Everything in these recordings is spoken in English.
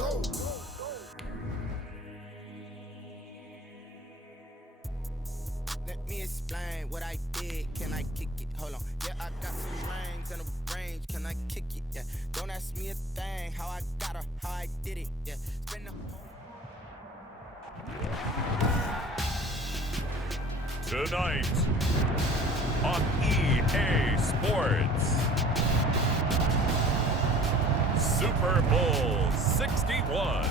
go. Let me explain what I did. Can I kick it? Hold on. Yeah, I got some rings and a range. Can I kick it? Yeah. Don't ask me a thing. How I got her, how I did it. Yeah. Spend the Tonight on EA Sports, Super Bowl 61.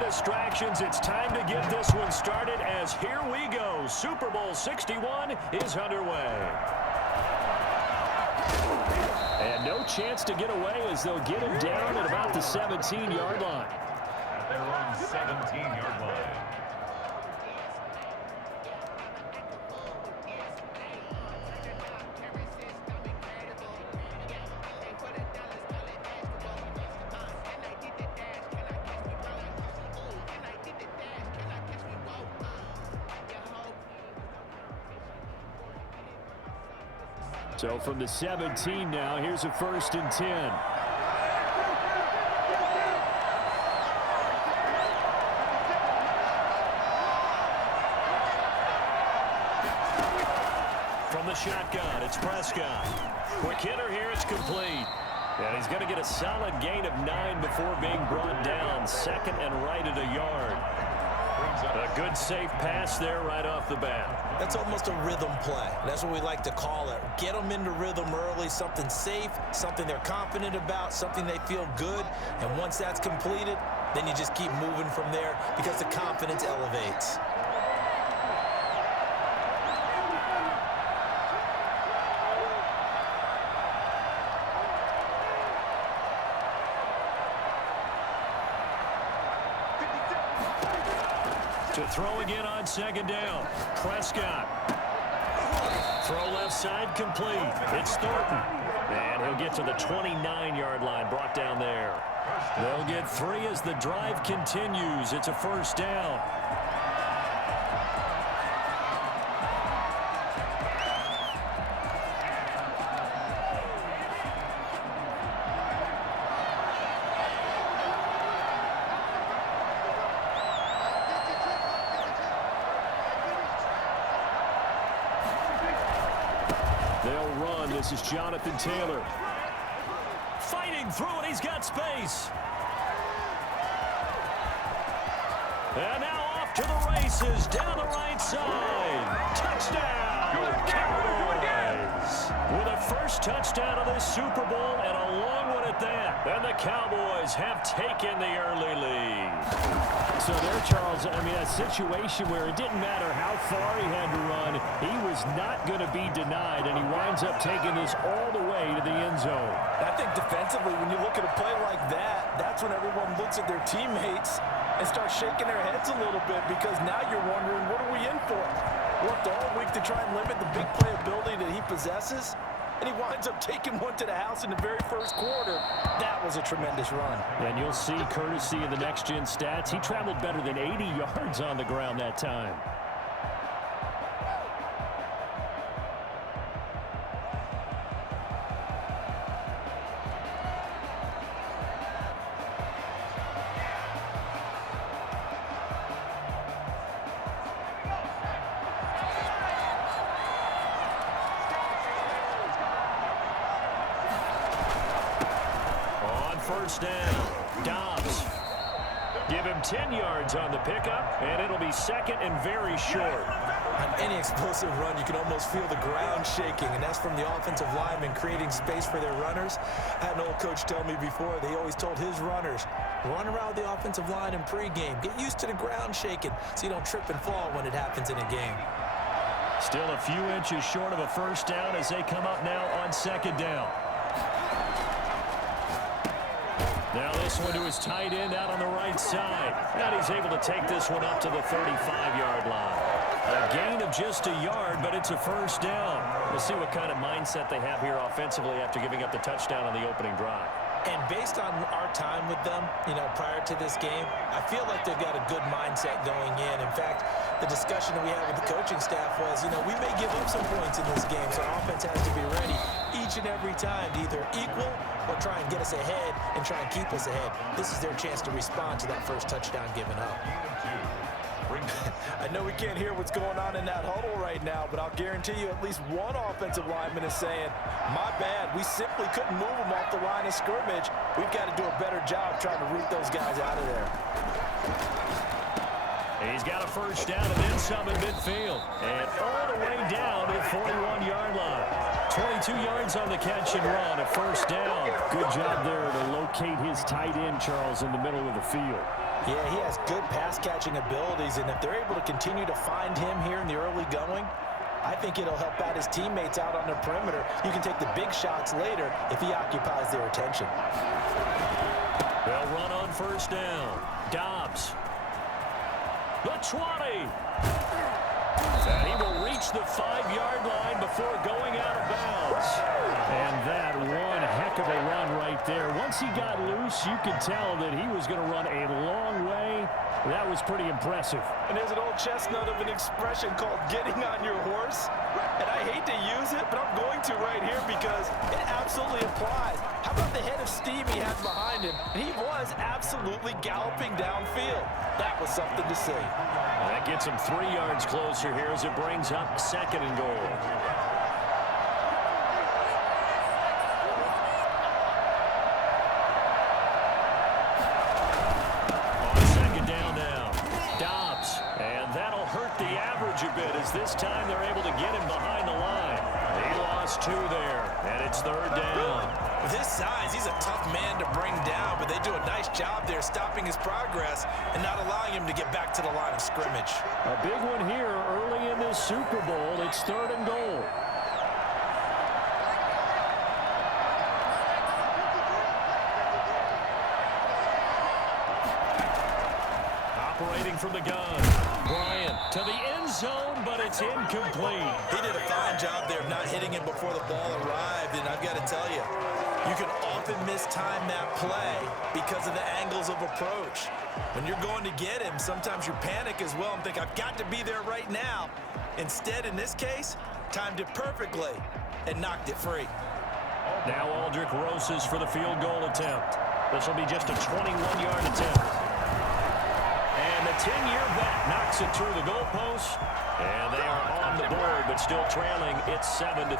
Distractions. It's time to get this one started as here we go. Super Bowl 61 is underway. And no chance to get away as they'll get him down at about the 17-yard line. At their own 17-yard line. So from the 17 now, here's a 1st and 10. From the shotgun, it's Prescott. Quick hitter here, it's complete. And he's going to get a solid gain of 9 before being brought down. 2nd and right at a yard. A good safe pass there right off the bat. That's almost a rhythm play. That's what we like to call it. Get them into rhythm early, something safe, something they're confident about, something they feel good. And once that's completed, then you just keep moving from there because the confidence elevates. To throw again on 2nd down. Prescott. Throw left side complete. It's Thornton. And he'll get to the 29-yard line, brought down there. They'll get 3 as the drive continues. It's a 1st down. They'll run. This is Jonathan Taylor. Fighting through it. He's got space. And now off to the races. Down the right side. Touchdown, Cowboys. With a first touchdown of this Super Bowl and a long one at that. And the Cowboys have taken the early lead. So there, Charles, I mean, a situation where it didn't matter how far he had to run, he was not going to be denied, and he winds up taking this all the way to the end zone. I think defensively, when you look at a play like that, that's when everyone looks at their teammates and starts shaking their heads a little bit because now you're wondering, what are we in for? Worked all week to try and limit the big play ability that he possesses, and he winds up taking one to the house in the very first quarter. That was a tremendous run. And you'll see, courtesy of the next-gen stats, he traveled better than 80 yards on the ground that time. First down, Dobbs. Give him 10 yards on the pickup, and it'll be 2nd and very short. On any explosive run, you can almost feel the ground shaking, and that's from the offensive linemen creating space for their runners. I had an old coach tell me before, they always told his runners, run around the offensive line in pregame. Get used to the ground shaking so you don't trip and fall when it happens in a game. Still a few inches short of a first down as they come up now on 2nd down. Now this one to his tight end out on the right side. And he's able to take this one up to the 35-yard line. A gain of up just a yard, but it's a first down. We'll see what kind of mindset they have here offensively after giving up the touchdown on the opening drive. And based on our time with them, prior to this game, I feel like they've got a good mindset going in. In fact, the discussion that we had with the coaching staff was, we may give up some points in this game, so our offense has to be ready each and every time to either equal or try and get us ahead and try and keep us ahead. This is their chance to respond to that first touchdown given up. I know we can't hear what's going on in that huddle right now, but I'll guarantee you at least one offensive lineman is saying, my bad, we simply couldn't move them off the line of scrimmage. We've got to do a better job trying to root those guys out of there. He's got a first down and then some at midfield. And all the way down to the 41-yard line. 22 yards on the catch and run, a first down. Good job there to locate his tight end, Charles, in the middle of the field. Yeah, he has good pass-catching abilities, and if they're able to continue to find him here in the early going, I think it'll help out his teammates out on the perimeter. You can take the big shots later if he occupies their attention. They'll run on first down. Dobbs. The 20. And he will reach the 5-yard line before going out of bounds. And that one heck of a run right there. Once he got loose, you could tell that he was going to run a long way. That was pretty impressive. And there's an old chestnut of an expression called getting on your horse. And I hate to use it, but I'm going to right here because it absolutely applies. How about the head of steam he had behind him? And he was absolutely galloping downfield. That was something to see. That gets him 3 yards closer here as it brings up 2nd and goal. A bit as this time they're able to get him behind the line. He lost 2 there, and it's 3rd down. With his size, he's a tough man to bring down, but they do a nice job there stopping his progress and not allowing him to get back to the line of scrimmage. A big one here early in this Super Bowl. It's 3rd and goal. Operating from the gun. Bryant to the end zone, but it's incomplete. He did a fine job there of not hitting it before the ball arrived, and I've got to tell you, you can often mistime that play because of the angles of approach. When you're going to get him, sometimes you panic as well and think, I've got to be there right now. Instead, in this case, timed it perfectly and knocked it free. Now Aldrick Rosas for the field goal attempt. This will be just a 21-yard attempt. And the 10-year vet knocks it through the goalpost. And they are on the board, but still trailing. It's 7-3.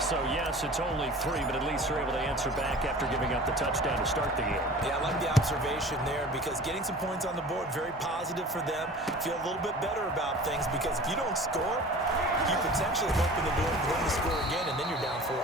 So, yes, it's only 3, but at least they're able to answer back after giving up the touchdown to start the game. Yeah, I like the observation there because getting some points on the board, very positive for them. Feel a little bit better about things because if you don't score, you potentially open the door for them to score again, and then you're down 14.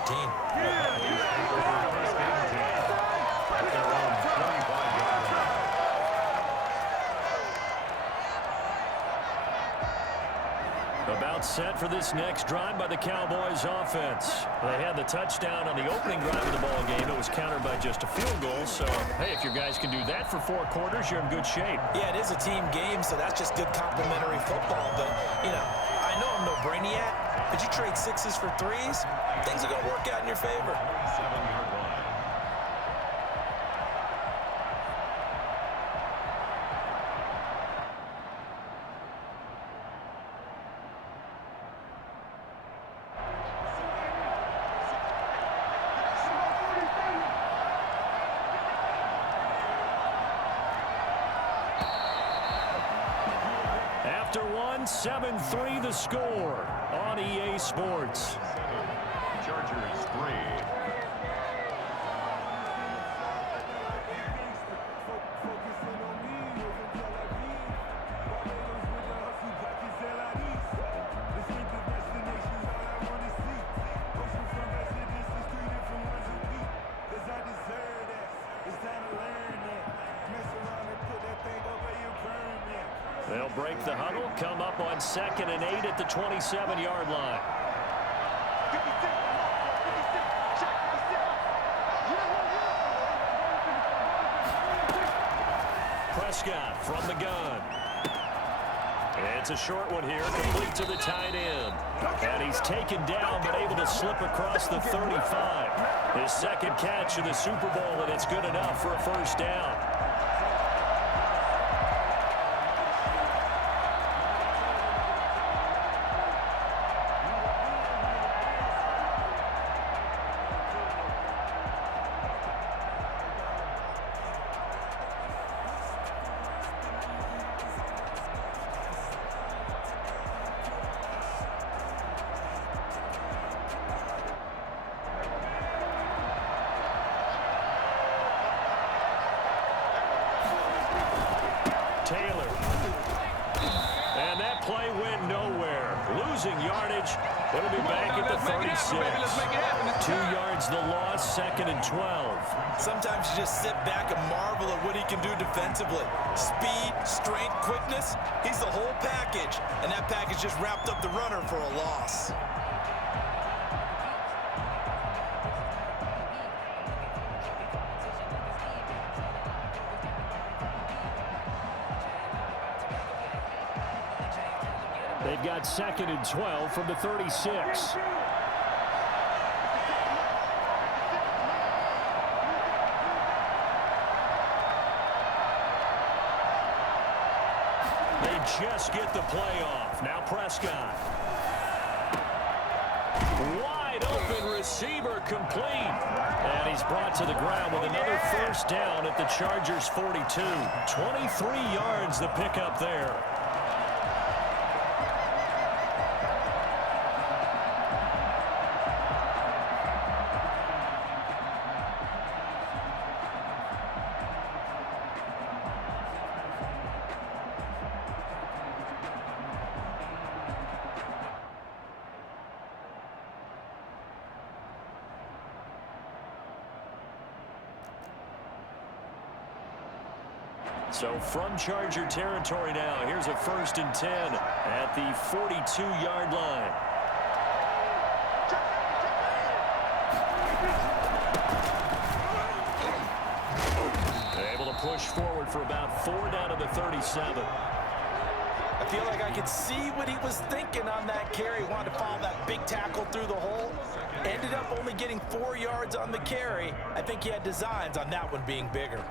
About set for this next drive by the Cowboys offense. They had the touchdown on the opening drive of the ball game. It was countered by just a field goal. So, hey, if your guys can do that for 4 quarters, you're in good shape. Yeah, it is a team game, so that's just good complimentary football. But, I know I'm no brainiac, but you trade 6s for 3s, things are going to work out in your favor. 7-yard line. After 7-3 the score on EA Sports. Chargers 3. They'll break the huddle, come up on 2nd and 8 at the 27-yard line. Prescott from the gun. It's a short one here, complete to the tight end. And he's taken down, but able to slip across the 35. His second catch of the Super Bowl, and it's good enough for a first down. Taylor. And that play went nowhere. Losing yardage. It'll be back at the 36. 2 yards the loss, 2nd and 12. Sometimes you just sit back and marvel at what he can do defensively. Speed, strength, quickness. He's the whole package. And that package just wrapped up the runner for a loss. They've got 2nd and 12 from the 36. They just get the play off. Now Prescott. Wide open receiver complete. And he's brought to the ground with another first down at the Chargers 42. 23 yards the pickup there. So from Charger territory now, here's a 1st and 10 at the 42-yard line. Able to push forward for about 4 down to the 37. I feel like I could see what he was thinking on that carry. Wanted to follow that big tackle through the hole. Ended up only getting 4 yards on the carry. I think he had designs on that one being bigger.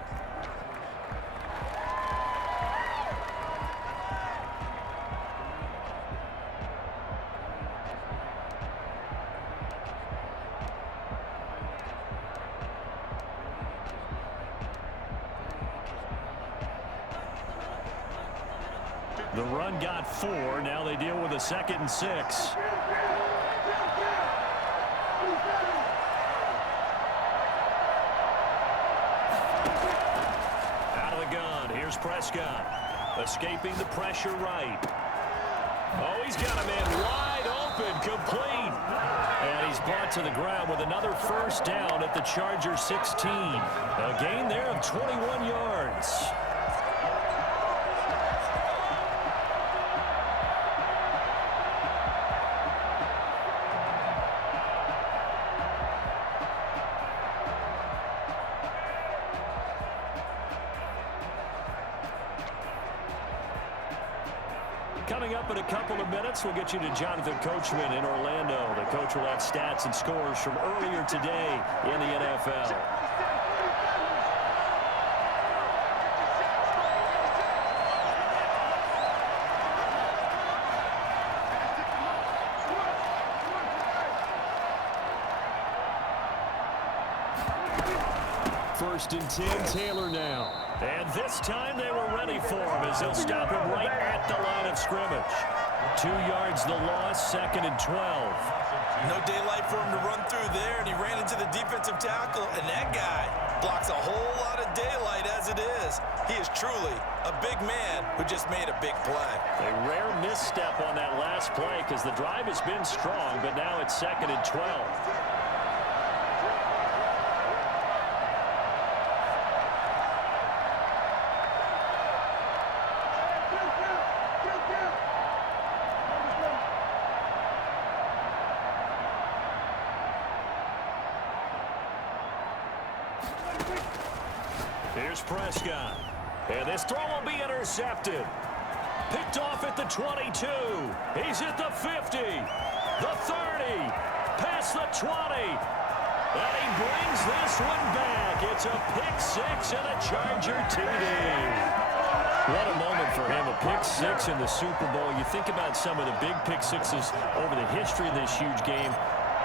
The run got 4. Now they deal with a 2nd and 6. Out of the gun. Here's Prescott. Escaping the pressure right. Oh, he's got a man wide open. Complete. And he's brought to the ground with another first down at the Chargers 16. A gain there of 21 yards. Coming up in a couple of minutes, we'll get you to Jonathan Coachman in Orlando. The coach will have stats and scores from earlier today in the NFL. First and 10, Taylor now. And this time they were ready for him as they'll stop him right at the line of scrimmage. 2 yards the loss, 2nd and 12. No daylight for him to run through there, and he ran into the defensive tackle, and that guy blocks a whole lot of daylight as it is. He is truly a big man who just made a big play. A rare misstep on that last play because the drive has been strong, but now it's 2nd and 12. Here's Prescott. And this throw will be intercepted. Picked off at the 22. He's at the 50. The 30. Past the 20. And he brings this one back. It's a pick six and a Charger TD. What a moment for him, a pick six in the Super Bowl. You think about some of the big pick sixes over the history of this huge game.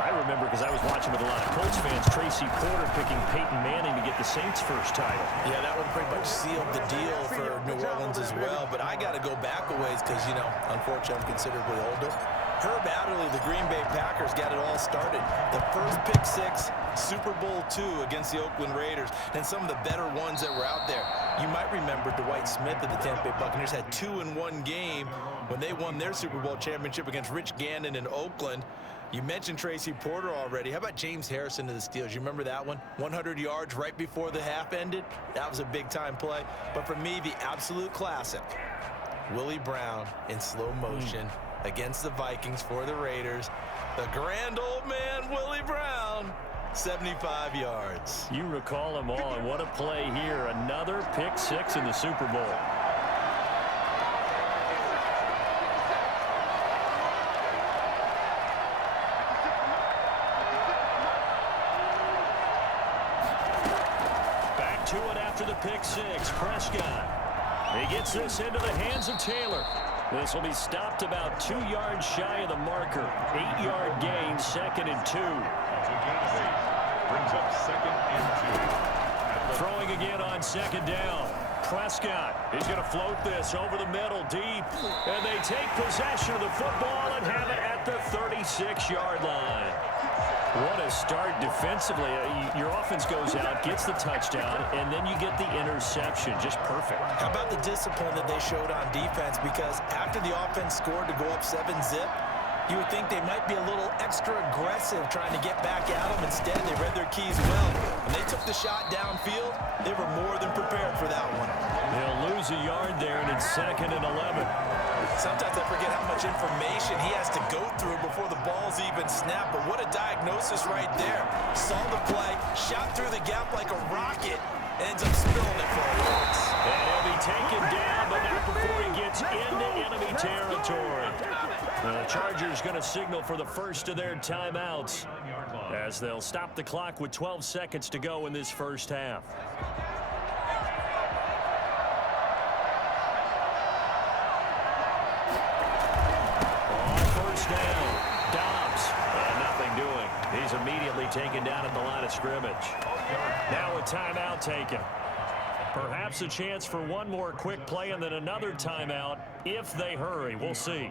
I remember, because I was watching with a lot of Colts fans, Tracy Porter picking Peyton Manning to get the Saints' first title. Yeah, that one pretty much sealed the deal for New Orleans as well. But I got to go back a ways because, you know, unfortunately, I'm considerably older. Herb Adderley, the Green Bay Packers, got it all started. The first pick six, Super Bowl II against the Oakland Raiders, and some of the better ones that were out there. You might remember Dwight Smith of the Tampa Bay Buccaneers had 2 in one game when they won their Super Bowl championship against Rich Gannon in Oakland. You mentioned Tracy Porter already. How about James Harrison of the Steelers? You remember that one? 100 yards right before the half ended? That was a big-time play. But for me, the absolute classic, Willie Brown in slow motion against the Vikings for the Raiders. The grand old man, Willie Brown, 75 yards. You recall them all, and what a play here. Another pick six in the Super Bowl. Back to it after the pick six. Prescott. He gets this into the hands of Taylor. This will be stopped about 2 yards shy of the marker. 8-yard gain, 2nd and 2. Brings up 2nd and 2. Throwing again on 2nd down. Prescott is going to float this over the middle deep. And they take possession of the football and have it at the 36-yard line. What a start defensively. Your offense goes out, gets the touchdown, and then you get the interception. Just perfect. How about the discipline that they showed on defense? Because after the offense scored to go up 7-zip, you would think they might be a little extra aggressive trying to get back at them. Instead, they read their keys well. When they took the shot downfield, they were more than prepared for that one. They'll lose a yard there, and it's 2nd and 11. Sometimes I forget how much information he has to go through before the ball's even snapped. But what a diagnosis right there. Saw the play, shot through the gap like a rocket, ends up spilling it for a loss. And he'll be taken down, but not before he gets into enemy territory. The Chargers going to signal for the first of their timeouts as they'll stop the clock with 12 seconds to go in this first half. Down. Dobbs. Nothing doing. He's immediately taken down at the line of scrimmage. Now a timeout taken. Perhaps a chance for one more quick play and then another timeout if they hurry. We'll see.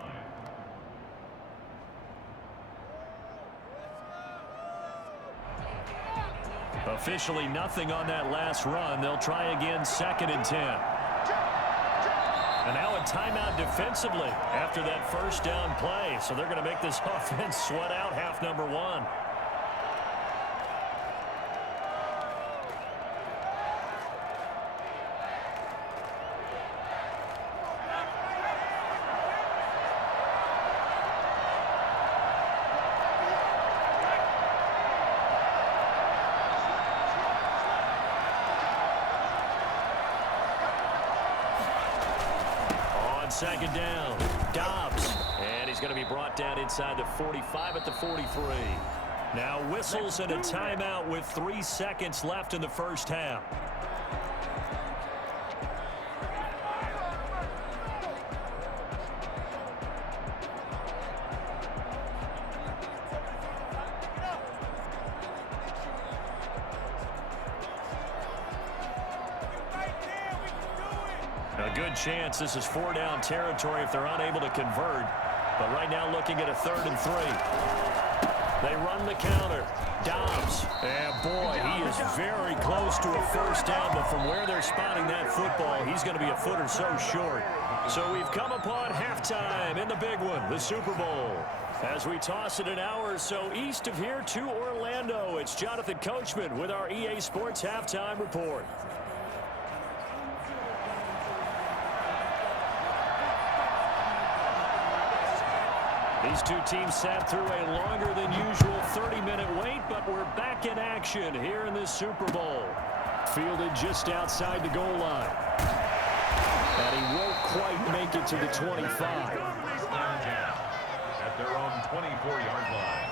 Officially nothing on that last run. They'll try again, 2nd and 10. And now a timeout defensively after that first down play. So they're going to make this offense sweat out half number 1. Second down, Dobbs, and he's going to be brought down inside the 45 at the 43. Now whistles and a timeout with 3 seconds left in the first half. A good chance this is 4-down territory if they're unable to convert. But right now looking at a 3rd and 3. They run the counter. Dobbs. And boy, he is very close to a first down. But from where they're spotting that football, he's going to be a foot or so short. So we've come upon halftime in the big one, the Super Bowl. As we toss it an hour or so east of here to Orlando, it's Jonathan Coachman with our EA Sports Halftime Report. These two teams sat through a longer than usual 30-minute wait, but we're back in action here in this Super Bowl. Fielded just outside the goal line. And he will quite make it to the 25. At their own 24-yard line.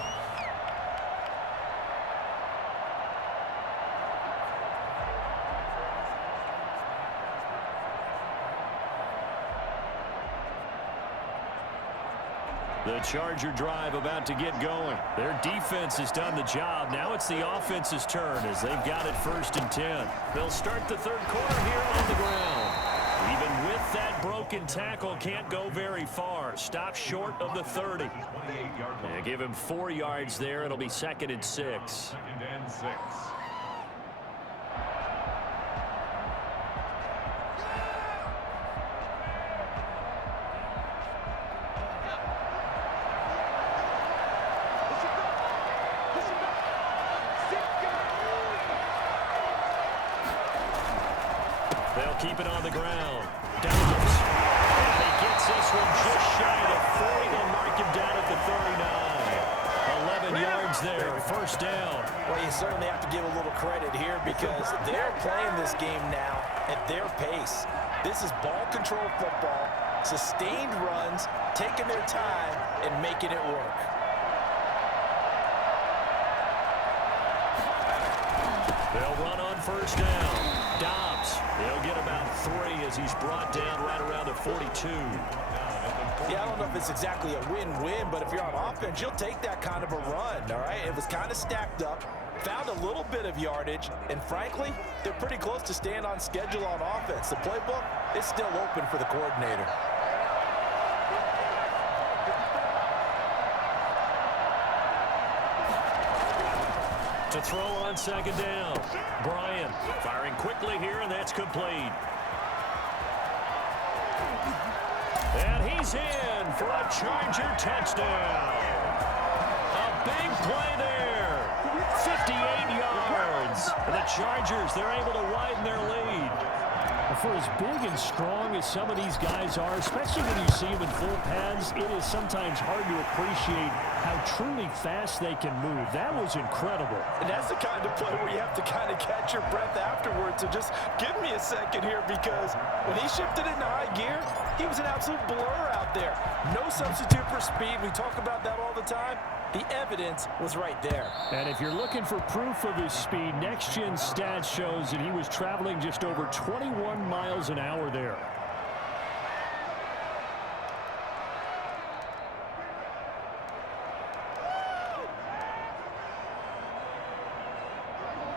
The Charger drive about to get going. Their defense has done the job. Now it's the offense's turn as they've got it 1st and 10. They'll start the third quarter here on the ground. Even with that broken tackle, can't go very far. Stop short of the 30. Yeah, give him 4 yards there. It'll be 2nd and 6. 2nd and 6. They'll keep it on the ground. Dobbs. And he gets this one just shy of 40. They'll mark him down at the 39. 11 yards there. 1st down. Well, you certainly have to give a little credit here because they're playing this game now at their pace. This is ball control football, sustained runs, taking their time and making it work. They'll run on 1st down. Dobbs. He'll get about 3 as he's brought down right around the 42. Yeah, I don't know if it's exactly a win-win, but if you're on offense, you'll take that kind of a run, all right? It was kind of stacked up, found a little bit of yardage, and frankly, they're pretty close to staying on schedule on offense. The playbook is still open for the coordinator. To throw on 2nd down. Bryant firing quickly here, and that's complete. And he's in for a Charger touchdown. A big play there. 58 yards. The Chargers, they're able to widen their lead. For as big and strong as some of these guys are, especially when you see them in full pads, it is sometimes hard to appreciate how truly fast they can move. That was incredible. And that's the kind of play where you have to kind of catch your breath afterwards. So just give me a second here because when he shifted into high gear, he was an absolute blur out there. No substitute for speed. We talk about that all the time. The evidence was right there. And if you're looking for proof of his speed, Next Gen Stats shows that he was traveling just over 21 miles an hour there.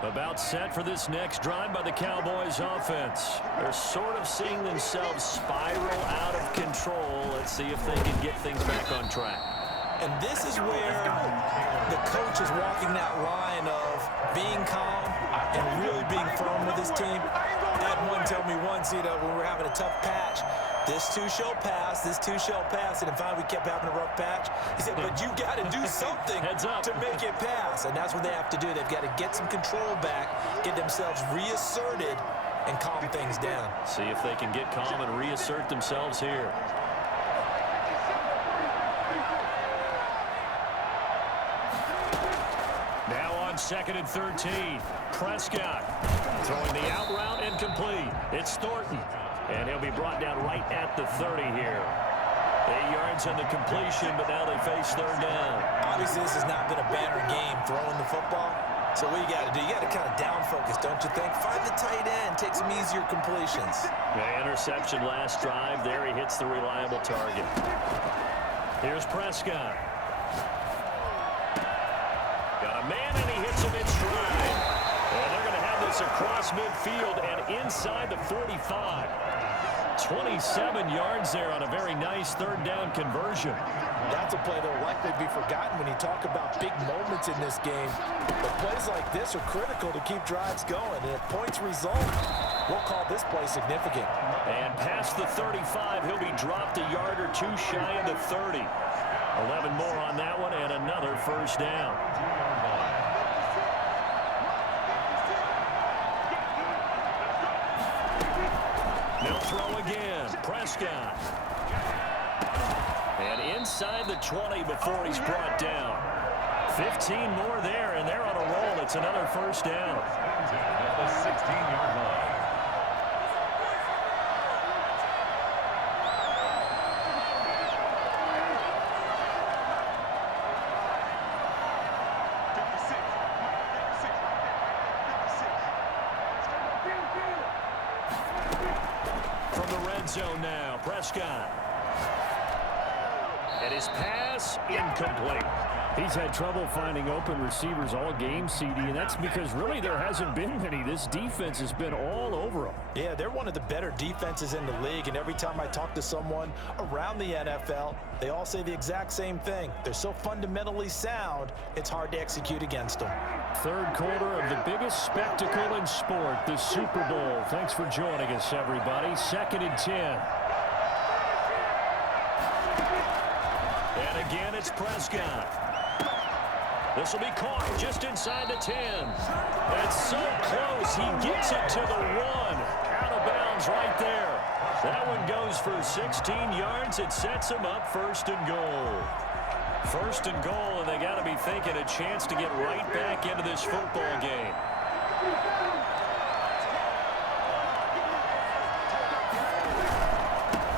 About set for this next drive by the Cowboys offense. They're sort of seeing themselves spiral out of control. Let's see if they can get things back on track. And this is where the coach is walking that line of being calm and really being firm with his team. I had one tell me once, when we were having a tough patch, this too shall pass, this too shall pass. And finally we kept having a rough patch. He said, but you got to do something to make it pass. And that's what they have to do. They've got to get some control back, get themselves reasserted, and calm things down. See if they can get calm and reassert themselves here. Now on 2nd and 13. Prescott throwing the out route incomplete. It's Thornton. And he'll be brought down right at the 30 here. 8 yards on the completion, but now they face 3rd down. Obviously, this has not been a banner game throwing the football. So what you got to do, you got to kind of down focus, don't you think? Find the tight end, take some easier completions. The interception last drive. There he hits the reliable target. Here's Prescott. Got a man, and he hits him in stride. And they're going to have this across midfield and inside the 45. 27 yards there on a very nice 3rd down conversion. That's a play that will likely be forgotten when you talk about big moments in this game. But plays like this are critical to keep drives going. And if points result, we'll call this play significant. And past the 35, he'll be dropped a yard or two shy of the 30. 11 more on that one and another 1st down. They'll throw again. Prescott. And inside the 20 before he's brought down. 15 more there, and they're on a roll. It's another 1st down. At the 16-yard line. zone now. Prescott. And his pass incomplete. He's had trouble finding open receivers all game, CD, and that's because really there hasn't been many. This defense has been all over him. Yeah, they're one of the better defenses in the league, and every time I talk to someone around the NFL, they all say the exact same thing. They're so fundamentally sound, it's hard to execute against them. Third quarter of the biggest spectacle in sport, the Super Bowl. Thanks for joining us, everybody. 2nd and 10. And again, it's Prescott. This will be caught just inside the 10. It's so close. He gets it to the 1. Out of bounds right there. That one goes for 16 yards. It sets him up 1st and goal. 1st and goal, and they got to be thinking a chance to get right back into this football game.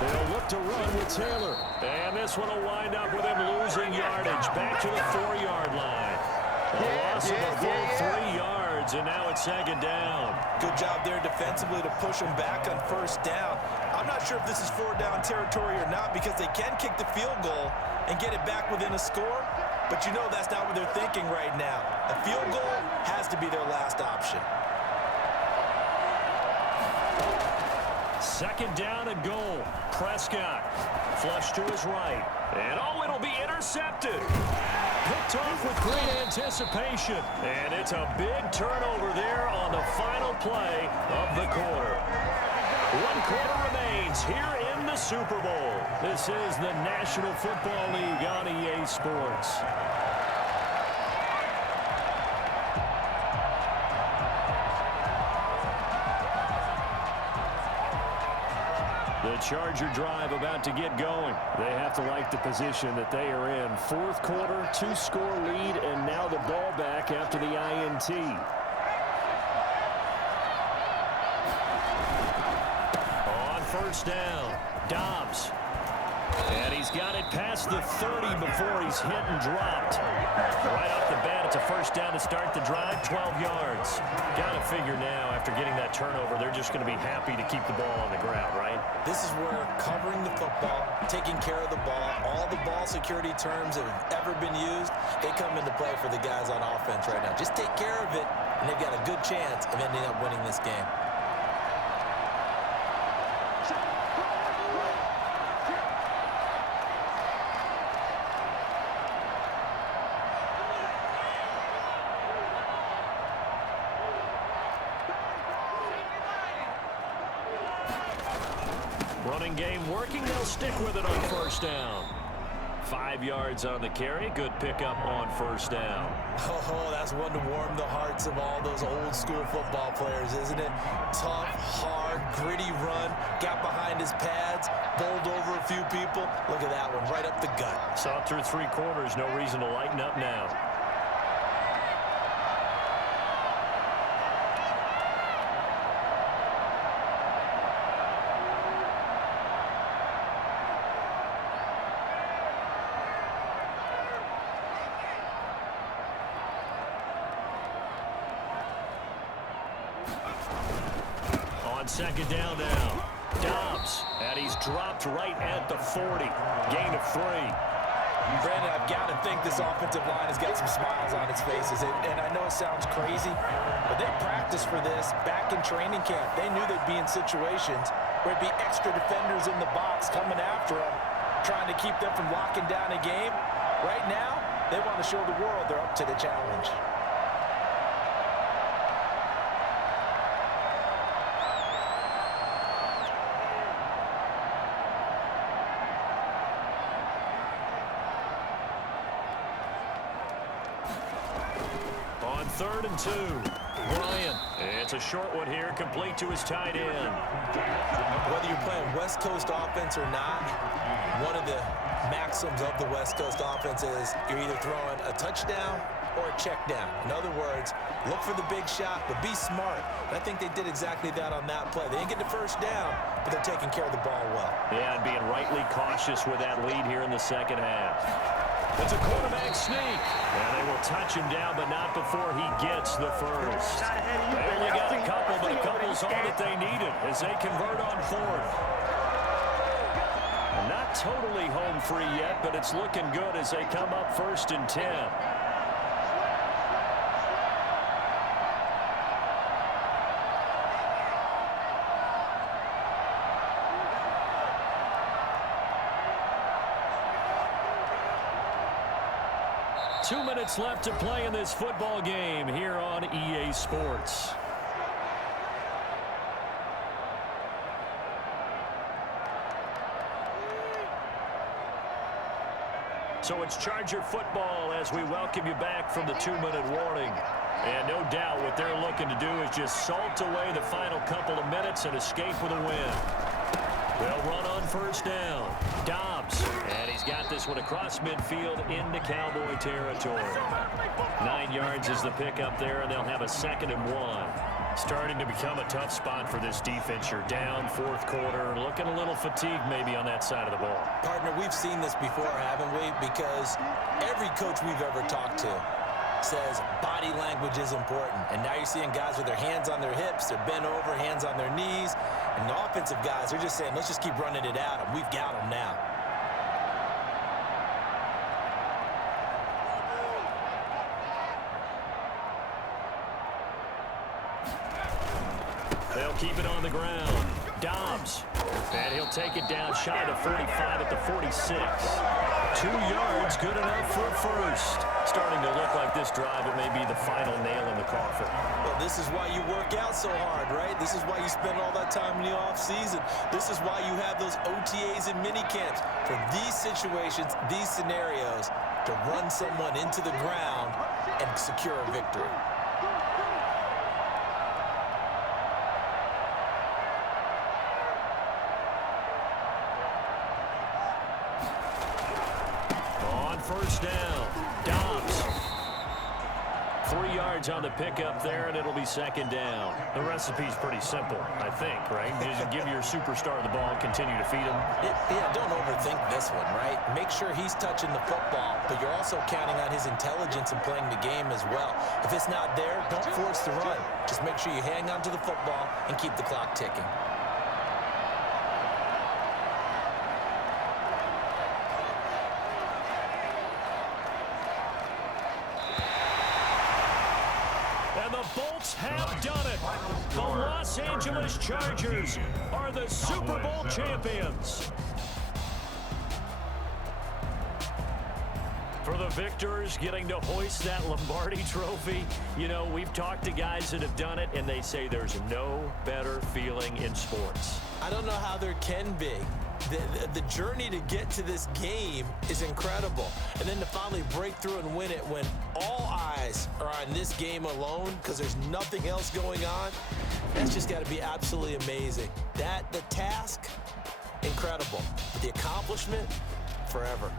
They'll look to run with Taylor. And this one will wind up with him losing yardage back to the 4-yard line. A loss of a full 3 yards, and now it's 2nd down. Good job there defensively to push them back on 1st down. I'm not sure if this is 4-down territory or not because they can kick the field goal and get it back within a score, but you know that's not what they're thinking right now. A field goal has to be their last option. 2nd down and goal. Prescott flush to his right. And it'll be intercepted. Picked off with great anticipation. And it's a big turnover there on the final play of the quarter. 1 quarter remains here in the Super Bowl. This is the National Football League on EA Sports. The Charger drive about to get going. They have to like the position that they are in. 4th quarter, 2-score lead, and now the ball back after the INT. On 1st down, Dobbs. And he's got it past the 30 before he's hit and dropped. Right off the bat, it's a 1st down to start the drive, 12 yards. Got to figure now, after getting that turnover, they're just going to be happy to keep the ball on the ground, right? This is where covering the football, taking care of the ball, all the ball security terms that have ever been used, they come into play for the guys on offense right now. Just take care of it, and they've got a good chance of ending up winning this game. Running game working. They'll stick with it on 1st down. 5 yards on the carry. Good pickup on 1st down. Oh, that's one to warm the hearts of all those old school football players, isn't it? Tough, hard, gritty run. Got behind his pads, bowled over a few people. Look at that one, right up the gut. Saw through 3 quarters. No reason to lighten up now. On 2nd down now, Dobbs, and he's dropped right at the 40. Gain of 3. Brandon, I've got to think this offensive line has got some smiles on its faces. And I know it sounds crazy, but they practiced for this back in training camp. They knew they'd be in situations where it'd be extra defenders in the box coming after them, trying to keep them from locking down a game. Right now, they want to show the world they're up to the challenge. On 3rd and 2, Bryant. It's a short one here, complete to his tight end. Whether you're playing West Coast offense or not, one of the maxims of the West Coast offense is you're either throwing a touchdown or a check down. In other words, look for the big shot, but be smart. And I think they did exactly that on that play. They didn't get the 1st down, but they're taking care of the ball well. Yeah, and being rightly cautious with that lead here in the 2nd half. It's a quarterback sneak. And they will touch him down, but not before he gets the 1st. They only got a couple, but a couple's all that they needed as they convert on 4th. totally home free yet, but it's looking good as they come up 1st and 10. Two minutes left to play in this football game here on EA Sports. So it's Charger football as we welcome you back from the 2-minute warning. And no doubt what they're looking to do is just salt away the final couple of minutes and escape with a win. They'll run on 1st down. Dobbs. And he's got this one across midfield into Cowboy territory. 9 yards is the pickup there, and they'll have a 2nd and 1. Starting to become a tough spot for this defense. You're down 4th quarter, looking a little fatigued maybe on that side of the ball. Partner, we've seen this before, haven't we? Because every coach we've ever talked to says body language is important. And now you're seeing guys with their hands on their hips, they're bent over, hands on their knees. And the offensive guys, they're just saying, let's just keep running it at them. We've got them now. They'll keep it on the ground. Dobbs. And he'll take it down shy of 45 at the 46. 2 yards, good enough for a first. Starting to look like this drive, it may be the final nail in the coffin. Well, this is why you work out so hard, right? This is why you spend all that time in the offseason. This is why you have those OTAs and mini camps. For these situations, these scenarios, to run someone into the ground and secure a victory. On 1st down, Dobbs. 3 yards on the pickup there, and it'll be 2nd down. The recipe's pretty simple, I think, right? Just give your superstar the ball and continue to feed him. Yeah, don't overthink this one, right? Make sure he's touching the football, but you're also counting on his intelligence in playing the game as well. If it's not there, don't force the run. Just make sure you hang on to the football and keep the clock ticking. And the Bolts have done it. The Los Angeles Chargers are the Super Bowl champions. For the victors, getting to hoist that Lombardi trophy, you know, we've talked to guys that have done it, and they say there's no better feeling in sports. I don't know how there can be. The journey to get to this game is incredible. And then to finally break through and win it when all eyes are on this game alone because there's nothing else going on, that's just got to be absolutely amazing. The task, incredible. But the accomplishment, forever.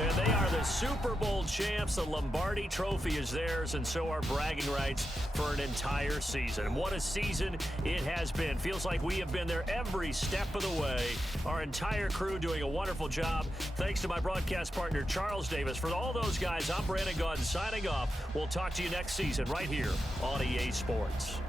And they are the Super Bowl champs. The Lombardi trophy is theirs, and so are bragging rights for an entire season. What a season it has been. Feels like we have been there every step of the way. Our entire crew doing a wonderful job. Thanks to my broadcast partner, Charles Davis. For all those guys, I'm Brandon Gaudin signing off. We'll talk to you next season right here on EA Sports.